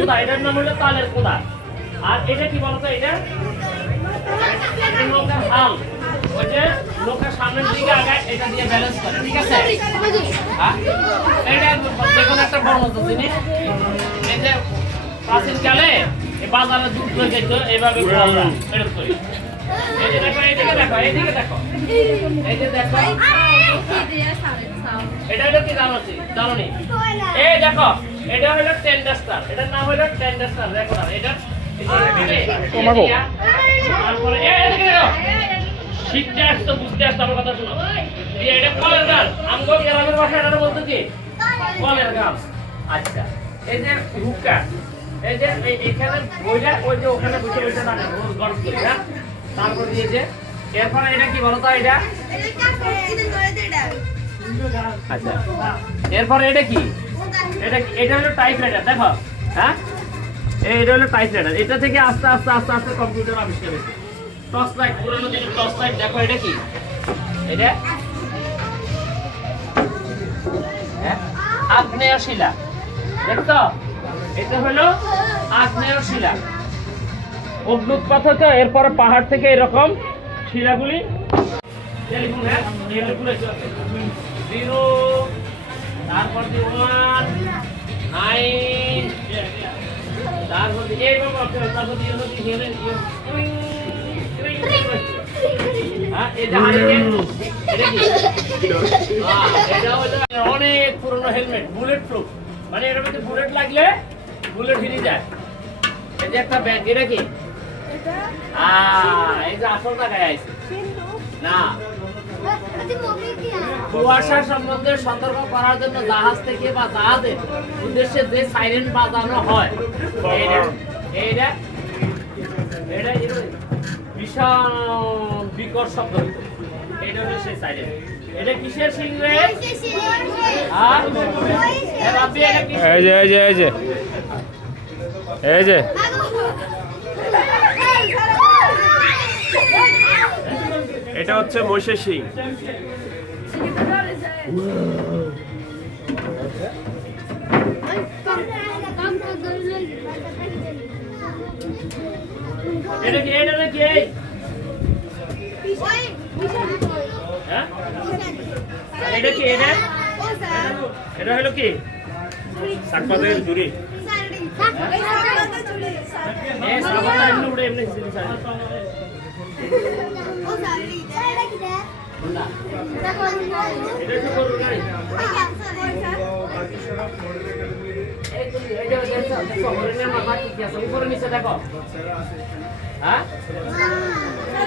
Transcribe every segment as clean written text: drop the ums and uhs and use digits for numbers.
কোদা, এটার নাম হলো তালের কোদা। আর এটা কি বলতো, এটা নৌকার হাল, ওই যে নৌকা সামনের দিকে আগায়, এটা দিয়ে ব্যালেন্স করে, ঠিক আছে? হ্যাঁ, এটা যেকোনো একটা বড় মতো জিনিস। এই যে প্রাচীনকালে এই বাজারে দুধ হয়ে যেত, এইভাবে আমরা ফেরত করি। এই যে দেখো, এইদিকে দেখো, এইদিকে দেখো, এই যে দেখো, এটা হলো কি জানোনি? এই দেখো, এটা হলো টেন্ডাস্টার, এটার নাম হলো টেন্ডাস্টার। দেখো না এটা, তারপরে এইদিকে দেখো, শিখতে আসতো, বুঝতে আসতো, আমার কথা শোনো। এটা কলের গাছ, আমগো গ্রামের ভাষায় এটা বলতো কি কলের গাছ। আচ্ছা, এই যে হুক্কা, এই যে এখানে বইটা, ওই যে ওখানে বসে বসে থাকে গরম করে, হ্যাঁ। তারপর দিয়ে যে এরপরে এটা কি বলতো, এটা আচ্ছা, এরপরে এটা কি, এটা হলো টাইপরাইটার। দেখো, হ্যাঁ, এটা হলো টাইপরাইটার। এটা থেকে আস্তে আস্তে আস্তে আস্তে কম্পিউটার আবিষ্কার হয়েছে। টর্চ লাইট, পুরোনো দিনের টর্চ লাইট। দেখো এটা কি, এটা আগ্নেয় শিলা। দেখছো, এটা হলো আগ্নেয় শিলা। অগ্নুৎপাত হতো, এরপরে পাহাড় থেকে এরকম শিলাগুলি টেলিফোন, হ্যাঁ, টেলিফোন 0, তারপর 1, 9, তারপর এইভাবে তারপর অনেক পুরনো হেলমেট, বুলেট প্রুফ, মানে এর মধ্যে বুলেট লাগলে বুলেট হিরে যায়। এই যে একটা ব্যাগ, এটা কি, এই যে আসল জায়গায় আছে না, কুয়াশা সম্বন্ধে সতর্ক করার জন্য জাহাজ থেকে বা জাহাজের উদ্দেশ্যে যে সাইরেন বাজানো হয়, এইটা ভীষণ বিকট শব্দ, এটা হলো সেই সাইরেন। এটা কিসের সিং রে? আর এই যে এটা হচ্ছে মহিষের শিং। এটা কি, এটা নাকি এই, হ্যাঁ, এটা কি, এটা হলো কি শাকপাতের ঝুড়ি।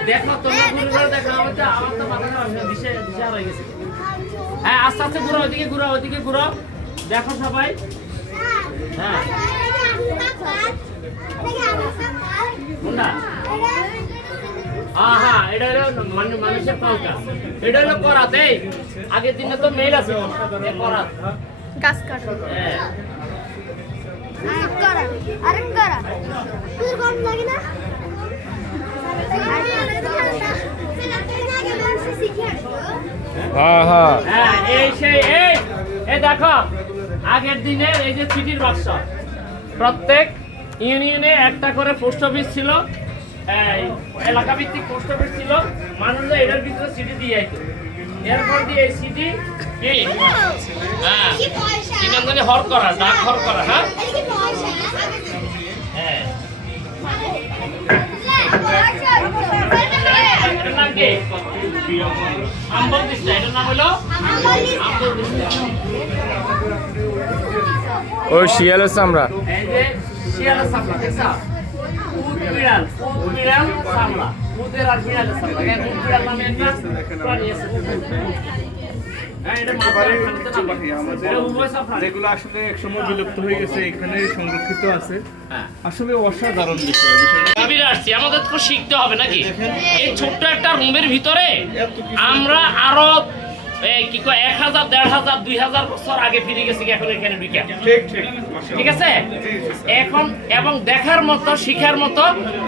দেখো তোমরা, দেখো আমার তো মাথা দিশা হয়ে গেছে। হ্যাঁ, আস্তে আস্তে ঘুরো, ওইদিকে ঘুরো, ওইদিকে ঘুরো, দেখো সবাই। হ্যাঁ, হ্যাঁ, এটা হলো মানুষের কলকা, এটা হলো করাত। এই আগের দিনে তো মেল আছে করাত, গাছ কাটা। হ্যাঁ, আরেক করা তোর গরম লাগে না? হ্যাঁ হ্যাঁ হ্যাঁ, এই সেই এই দেখো, আগের দিনের এই যে চিঠির বাক্স, প্রত্যেক ইউনিয়নে একটা করে পোস্ট অফিস ছিল, এলাকা ভিত্তিক পোস্ট অফিস ছিল। মানুষরা এটার ভিতরে চিঠি দিয়ে যেত। এরপর দিয়ে এই চিঠি কি, হ্যাঁ, কি নাম জানি, হর করা, ডাক হর করা। হ্যাঁ, হ্যাঁ, এটার নাম কি, আম্বল দিস্তা। এটার নাম হলো আম্বল দিস্তা। ওই শিয়ালের চামড়া। এই যে শিয়ালের চামড়া, দেখছো? উট বিড়াল, চামড়া, উটের আর বিড়ালের চামড়া। উট বিড়াল নামে একটা প্রাণী আছে। হ্যাঁ, এটা মাছের খাদ্য নাম। এটা উভয়চর প্রাণী। যেগুলো আসলে একসময় বিলুপ্ত হয়ে গেছে, এখানে সংরক্ষিত আছে। হ্যাঁ, আসলে অসাধারণ বিষয়। ভাবিরা আসছি, আমাদের তো শিখতে হবে নাকি? এই ছোট্ট একটা রুমের ভিতরে আমরা আরো কি কয় 1000, 1500, 2000 বছর আগে ফিরে গেছি এখন এখানে ঢুকে। ঠিক আছে, এখন এবং দেখার মতো, শিখার মতো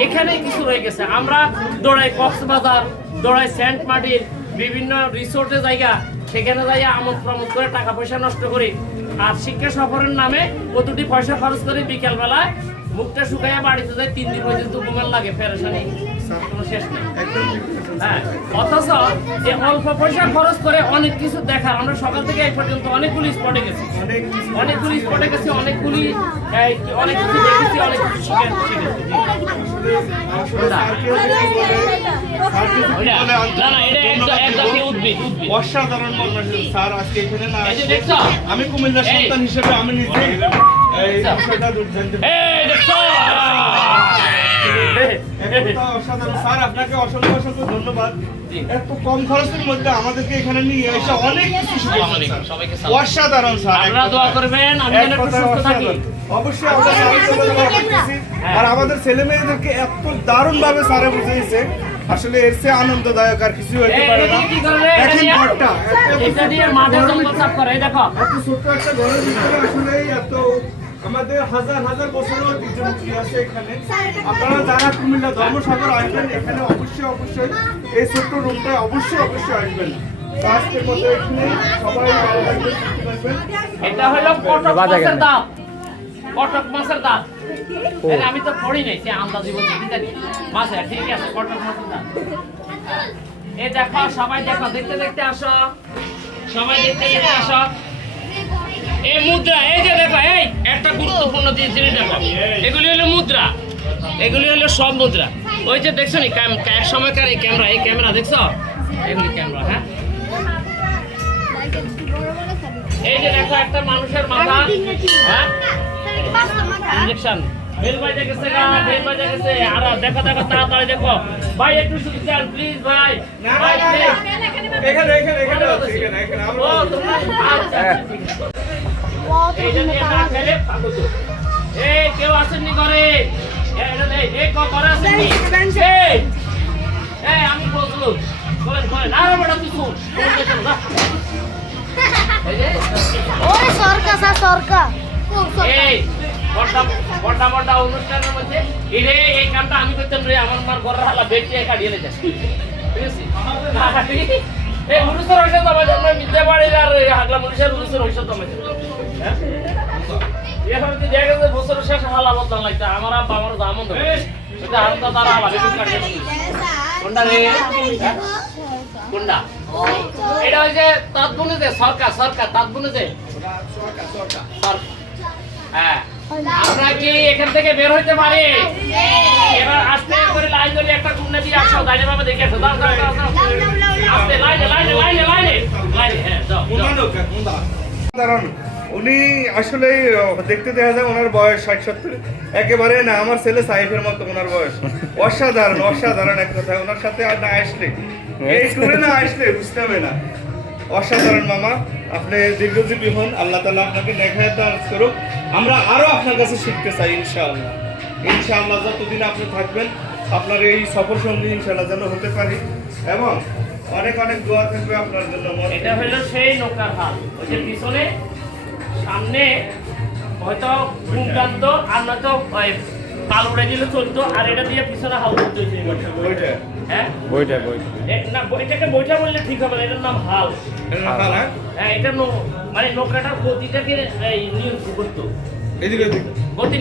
এখানে কিছু রয়ে গেছে। আমরা দৌড়াই কক্সবাজার, দৌড়াই সেন্ট মার্টিন, বিভিন্ন রিসোর্টের জায়গা, সেখানে যাই আমোদ প্রমোদ করে টাকা পয়সা নষ্ট করি। আর শিক্ষা সফরের নামে কতটি পয়সা খরচ করে বিকেলবেলায় মুখটা শুকাইয়া বাড়িতে যায় 3 দিন পর্যন্ত ঘুমের লাগে পেরেশানি কোনো শেষ নেই। হ্যাঁ, অথচ এই অল্প পয়সা খরচ করে অনেক কিছু দেখার আমরা সকাল থেকে এই পর্যন্ত অনেকগুলি স্পটে গেছি, অনেকগুলি স্পটে গেছি, অনেকগুলি অনেক কিছু দেখেছি, অনেক কিছু শিখেছি। অসাধারণ স্যার আজকে এখানে না এই যে আসলে দেখছো? আমি কুমিল্লার সন্তান হিসেবে আমি নিজে এই বিষয়টা জানতে পারি। একটা অসাধারণ স্যার, আপনাকে অসংখ্য অসংখ্য ধন্যবাদ। জি। এত কম খরচের মধ্যে আমাদেরকে এখানে নিয়ে এসে অনেক কিছু শিখিয়েছেন স্যার। সবাইকে সালাম। অসাধারণ স্যার, আপনারা দোয়া করবেন আমি যেন একটু সুস্থ থাকি। অবশ্যই আমরা স্যারের সাথে দোয়া করতেছি। আর আমাদের ছেলে মেয়েদেরকে এত দারুণ ভাবে স্যারে বুঝিয়েছে, আসলে এর চেয়ে আনন্দদায়ক আর কিছু হতে পারে না। কি করে দেখেন ঘরটা, এটা দিয়ে মাঠে জঙ্গল সাফ করে, এই দেখো এত ছোট্ট একটা ঘরের ভিতরে আসলে এত আমাদের হাজার হাজার বছরের ঐতিহ্য আছে এখানে। আপনারা যারা কুমিল্লা ধর্মসাগর আসবেন এখানে অবশ্যই অবশ্যই এই ছোট্ট রুমটা অবশ্যই অবশ্যই আসবেন। তো আজকের মতো এখানে সবাই ভালো থাকবেন, সুস্থ থাকবেন। এটা হলো কটক বাজা মাছের কেন? দাঁত, কটক মাছের দাঁত। আরে আমি তো পড়ি নাই, সে আন্দাজি বলছি, কি জানি মাছের, ঠিক আছে, কটক মাছের দাঁত। এই দেখো, সবাই দেখো, দেখতে দেখতে আসো, সবাই দেখতে দেখতে আসো। এই মুদ্রা, এই যে দেখো, এই একটা গুরুত্বপূর্ণ জিনিস দেখো, এগুলি হলো মুদ্রা, এগুলি হলো সব মুদ্রা। ওই যে দেখছো নি এক সময়কার এই ক্যামেরা দেখছো, এগুলি ক্যামেরা। হ্যাঁ, এই যে দেখো একটা মানুষের মাথা, হ্যাঁ, ইনজেকশন বেল বাজে গেছে, বেল বাজে গেছে। আর দেখো দেখো, তাড়াতাড়ি দেখো ভাই, একটু সুবিচার প্লিজ ভাই, ভাই প্লিজ। এখানে এখানে এখানে আছে, এখানে এখানে ও আমরা তোমরা আচ্ছা, ঠিক আছে। এইটা নিয়ে না খেলে পাবো তো। এই কেউ আসেননি ঘরে? এটা নেই, এই ঘরে আসেননি? এই আমি বলছিলাম, বলেন বলেন, আরে বেটা তুই শুন, এই যে ওরে সরকার স্যার সরকার এই বড় বড় অনুষ্ঠানের মধ্যে এই কামটা আমি করতাম রে, আমার মার ঘর হালা বেটি কাটিয়ে লেছে, ঠিক আছে? এই উনিশের হইছে তো আমাদের মিথ্যে বাড়ি আর হাগলা মনীষের উনিশের হইছে তো আমাদের, হ্যাঁ, এখন কি দেখা গেছে বছরের শেষ হালা বদলান লাগছে, আমার আব্বা আমার দামন দেবে এটা হালকা তারা হালা বেটি কাটিয়ে কোনটা রে, কোনটা? এটা হইছে তাৎগুনে যে সরকার তাৎগুনে যে সরকার। হ্যাঁ, আমরা কি এখান থেকে বের হইতে পারি? এবার আস্তে করে লাইন ধরে একটা গুন্না দিয়ে আসো, দাঁড়ে বাবা দেখে আসো, দাও দাও দাও দাও, আস্তে লাইনে লাইনে লাইনে লাইনে লাইনে, হ্যাঁ যাও যাও। কারণ উনি আসলে দেখতে দেখা যায় ওনার বয়স 60-70, একেবারে না আমার ছেলে সাইফের মতো ওনার বয়স। অসাধারণ অসাধারণ এক কথা, ওনার সাথে আর না আসলে এই টুরে না আসলে বুঝতে হবে না। অসাধারণ মামা, আপনি দীর্ঘজীবী হন, আল্লাহ তাআলা আপনাকে নেখায়াত করুক। আমরা আরো আপনার কাছে শিখতে চাই ইনশাআল্লাহ। ইনশাআল্লাহ যতদিন আপনি থাকবেন আপনার এই সফর সঙ্গী ইনশাআল্লাহ যেন হতে পারি, এবং অনেক অনেক দোয়া থাকবে আপনার জন্য। এটা হলো সেই নৌকার হাল, ওই যে পিছনে সামনে হয়তো ঘুম টানতো আর নয়তো পাল উড়ে দিলে চলতো, আর এটা দিয়ে পিছনে হাল ধরতে হয়েছে। ওইটা হ্যাঁ, বইটা না এটাকে বইটা বললে ঠিক হবে না, এটার নাম হাল। হ্যাঁ, হ্যাঁ, এটা মানে নৌকাটার গতিটাকে নিয়ন্ত্রণ করতো, এদিকে এদিকে গতি